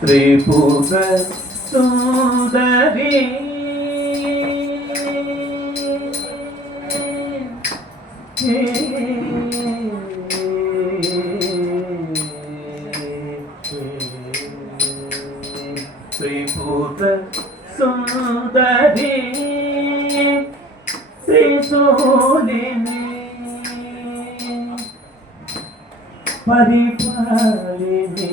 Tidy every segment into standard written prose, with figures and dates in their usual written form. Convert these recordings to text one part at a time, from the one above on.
त्रिपुर सुंदरी त्रिपुर सुंदरी त्रिशूलिनी परिपालिनी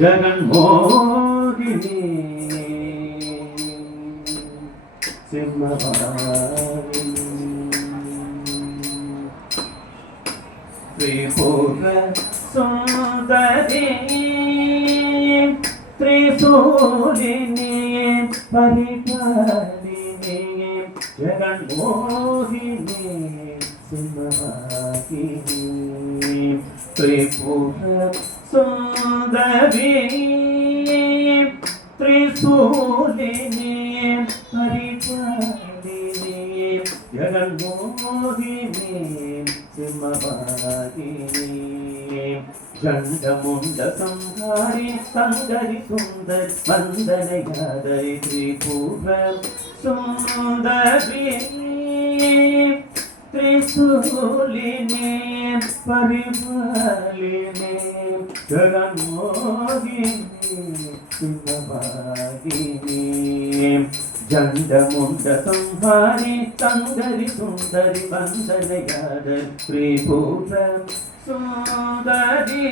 जगन्मोहिनी सिंहवाहिनी त्रिपुर सुंदरी त्रिशूलिनी परिपालिनी जगन्मोहिनी सिंहवाहिनी त्रिपुर सुंदरी त्रिशूलिनी परिपालिनी जगन्मोहिनी सिंहवाहिनी चंडमुंड संहारी संगरी सुंदर वंदनयादरी त्रिपुर सुंदरी त्रिशूलिनी परिपालिनी जगन्मोहिनी सिंहवाहिनी चंडमुंड संहारी संगरी सुंदरी वंदनयादरी त्रिपुर सुंदरी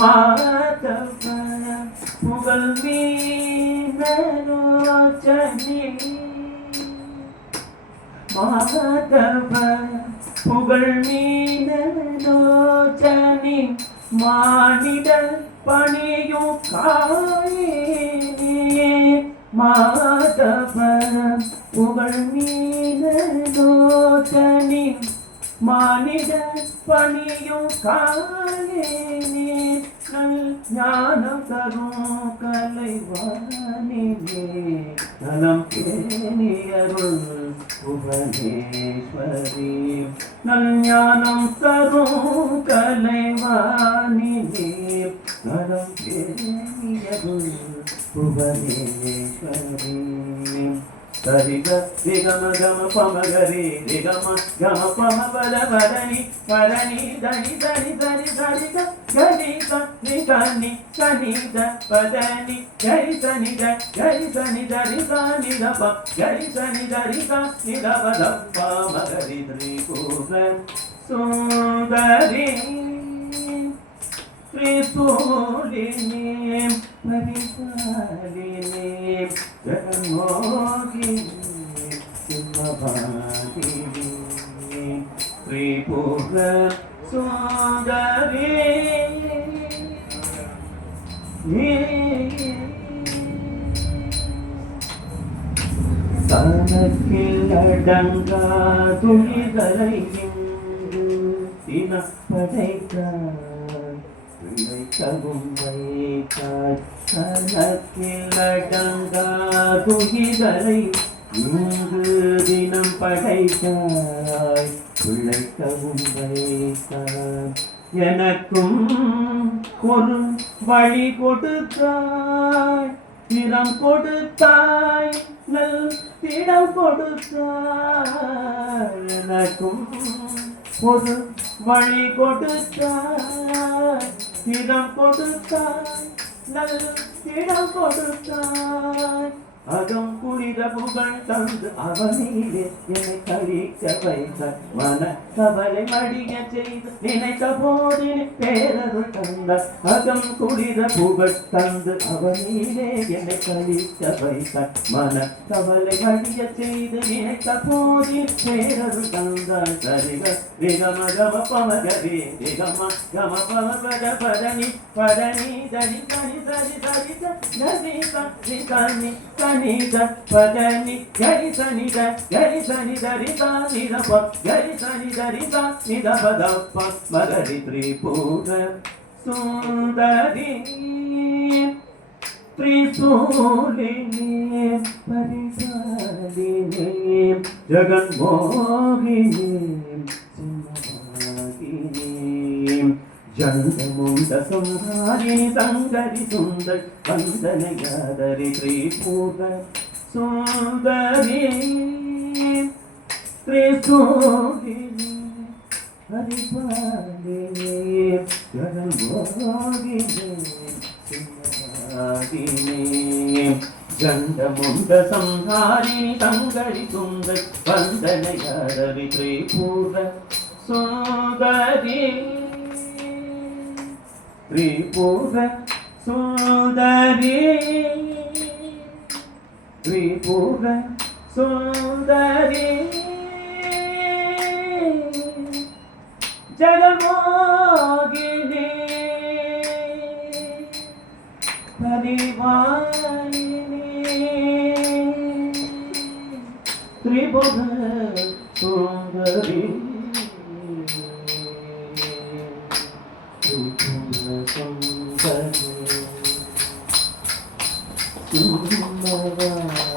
माधव मुगल मीनलोचनी माधव मुगल मीनलोचनी मानिड पणियु कायिनी माधव मुगल मीनलोचनी मानिड पणियु कायिनी ஞானம் தரும் கலைவாணினே நலம் பேணியருள் புவனேஸ்வரி ஞானம் தரும் கலைவாணினே நலம் பேணியருள் புவனேஸ்வரி சரிக ரிகம கம பமகரி ரிகம கம பம பல பரணி பரணி தனி தனி தனி சரிக கணித நிகனி கணித பதனி கரி சனி தரி சானி தப கரி சனி தரி சானி தப தப்ப மகரி திரிபுர சுந்தரி त्रिशूलिनी परिपालिनी जगन्मोहिनी सिंहवाहिनी त्रिपुर सुंदरी சனக்கில்லடங்கா துணிதலை தினப்படைத்தார் பிழைக்கவும் வைத்தார் சனக்கில்லடங்கா துணிதலை இங்கு தினம் படைத்தாய் பிழைக்கவும் வைத்தார் எனக்கும் ஒரு வழி கொடுத்தாய் தினம் கொடுத்தாய் நல் திடம் கொடுத்தாய் எனக்கும் ஒரு வழி கொடுத்தாய் திடம் கொடுத்தாய் நல் திடம் கொடுத்தாய் அகம் குளிர புகழ் தந்து அவனிலே என்னை கழிக்க வைத்தார் மன கவலை மடிய செய்து நினைத்த போது பேரருள் தந்தார் அகம் குளிர புகழ் தந்து அவனிலே என்னை கழிக்க வைத்தார் மன கவலை மடிய செய்து நினைத்த போது பேரருள் தந்தார் சரிக gama gama pama gari gama gama pama pada pada ni dari dari dari dari dari dari kani da pada ni gari sani dari sani da pa gari sani dari sani da pada pa magari tripura sundari त्रिशूलिनी परिचालिनी जगन्मोहिनी सिंहागिनी जंतमुंड संहारिणी संगरि सुंदर वंदनयादरि त्रिपुर सुंदरी त्रिशूलिनी परिपालिनी जगन्मोहिनी जंडमुंड संहारिणी संगरि सुंदर वंदनयादरि त्रिपुर सुंदरी त्रिपुर सुंदरी त्रिपुर सुंदरी जगन्मोहिनी परिवारिणी त्रिभुवन सुंदरी त्रिभुवन सुंदरी सुंदरी